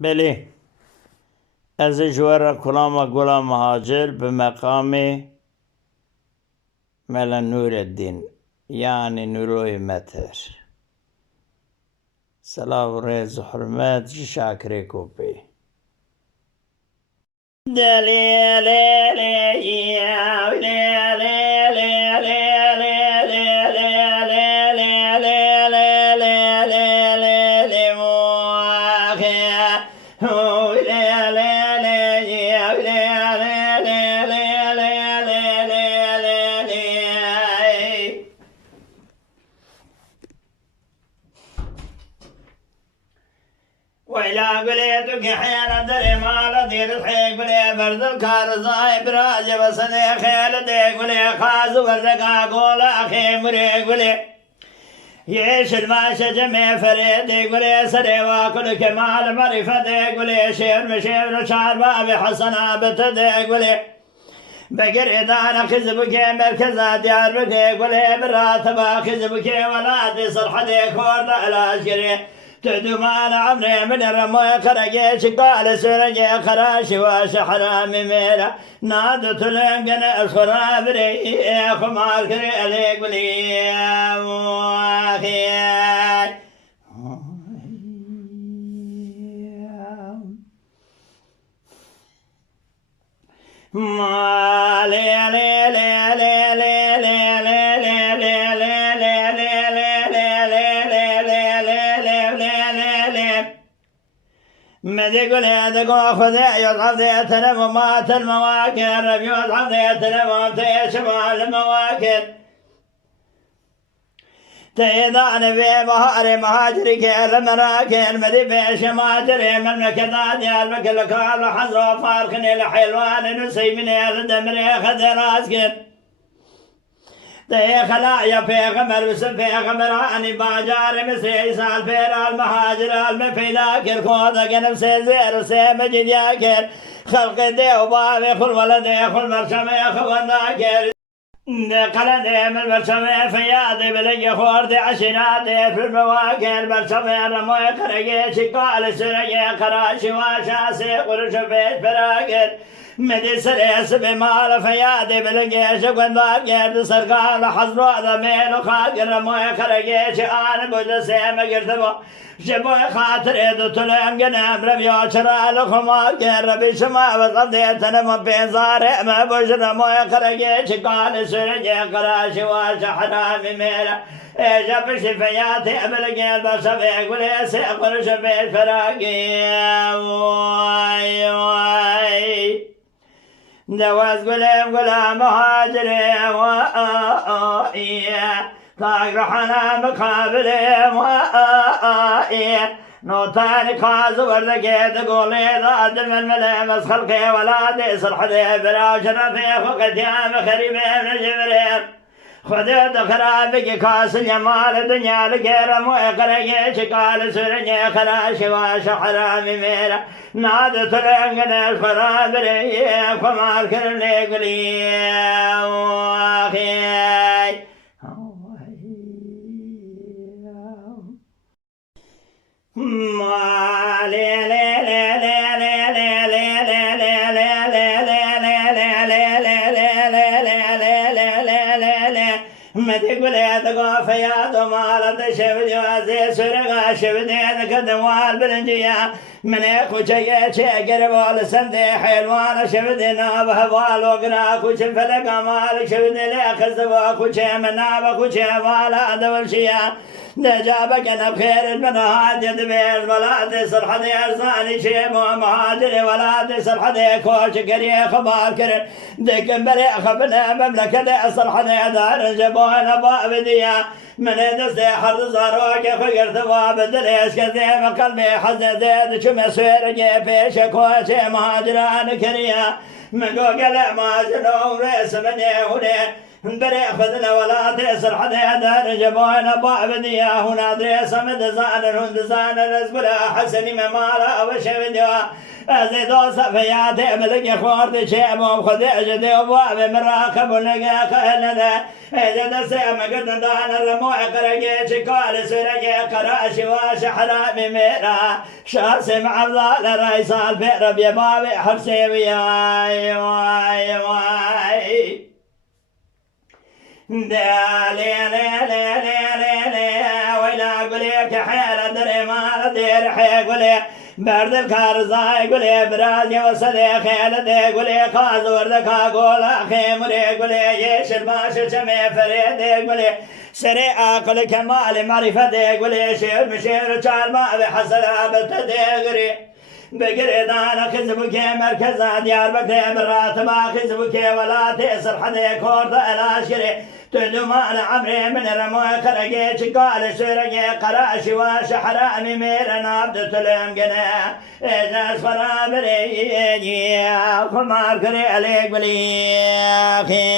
بله از جوار کلام گلا مهاجر به مقام ملا نور الدین یعنی نوروی متر سلام و ریز و حرمت شاکری کوپی وإلا قليتك حين دري ما لدير الحي قلي برد الكارزاي براج وصدي خيل دي قلي خاز ورزقا قول أخي مري قلي يش الماشى جميع فريدي قلي سري واكل كمال معرفة دي قلي شير مشير شعر بابي حسنا بتدي قلي بقر إدانا خزبك مركزات ديار بكي قلي براتبا خزبك ولادي صرح دي كورد الأشكري تدو مال عمري من الرموي خرجي شقال سرجي خراشي واش حرامي ميرا نادو تلم قنا الخرابري خمال كري عليك ولي واخي ما لي لي لي لي لي لي لي مدي قل يدقوا خذي يضعف ذي تنم ومات المواكر رب يضعف ذي تنم ومتي شمال المواكر تيضان في بهار مهاجرك المراكن مدي بيش ماجري من مكداد يالبك الكار حزر فارخني الحيوان نسي من الدمري خدراسكن تي خلايا في غمر وسب في غمر عني باجار مسي سال في المهاجر المفيلاك الكود قنب سيزير وسيمجد ياكر خلق دي وبابي خل ولد يخل مرشم يخوان ذاكر قلن من المرشم فيادي بلي خوردي عشناتي في المواكر مرشم رموي خرقي شقال سرقي قراشي واشاسي قرش في فراكر مدي سريس بمال فيادي بلقيش قد باقير سرقال حضرو ضمين وخاقر موي خرقيش آن بود سيما قرتبو شبوي خاطر ايدو تلهم قنام ربيو شرال خماقر ربي شما وصديتنا مبين زارع ما بشر موي خرقيش قال سرقي قراشي واش حرامي ميلا ايجا بشفياتي بلقي البشفي قولي سيقر شفي الفراقي واي واي دواز قلم قلم مهاجري وآئية طاق رحنا مقابلي وآئية نوتاني قاز وردقي تقولي ضاد من ملامس خلقي ولادي صلحدي براج رفيق وقديام خريبي من جبريل خذت خرابك كاس الجمال الدنيا لكرم ويقرقي شقال سرني خراشي واش حرامي ميرا نادت الانقنا الخرابري فمال كرني قلي واخي ما لي لي لي لي لي لي لي مدي قولي تقوى فياد ومالت شبدي وازي سرقا شبدي ذكدوال بالنجيا من اخو شيء شيء قربوا لسندي حيوان شبدي نابه والوقنا كوش فلقا مال شبدي ليخز واخو شيء من نابه شيء والا دول شيا نجابك انا بخير المنهاج دبير ولادي صرحدي ارزاني شيب ومهاجري ولادي صرحدي كوش كري خبار كرن ديك بري خبنا مملكة دي صرحدي دار جبوين بابديا من دستي حرد زاروك خير ثواب دليش كذيب قلبي حزن زيد شم سير جيبيش كوش مهاجران كريا من قوقل ماجنو ريس من يهوني بري خذنا ولا تسر حدا دار جبوين بابديا هنا دريس مد زان هند زان رزق لا حسن ممالا وشبدوا أزيدو صفيات ملك خورد شيمو خديج دوباب مراكب ونقاك هلدا إذا سيما قد دان الرموع قرقي شكال سرقي قراشي وشحرام ميرا شاسم عبدال رئيسال في ربي بابي حرسي وياي واي واي دالي لي لي لي لي لي ويلا قوليك حيل دري ما ردير حي قولي برد الكارزاي قولي برازي وصدي خيل دي قولي قازور دكا قولا خيمري قولي يشر باشر شمي فريدي قولي سري اقل كمال معرفة دي قولي شير مشير شار ما بحسن عبت دي قري بقري دانا خزبك مركزا ديار بكري مراتبا خزبك ولا تيسر حدي كورت الاشري تدومان عمري من رموي خرقي شقال سرقي قراشي وشحرامي ميرنا عبد تلم قنا إذا صفر بريجي خمار كري عليك بليخي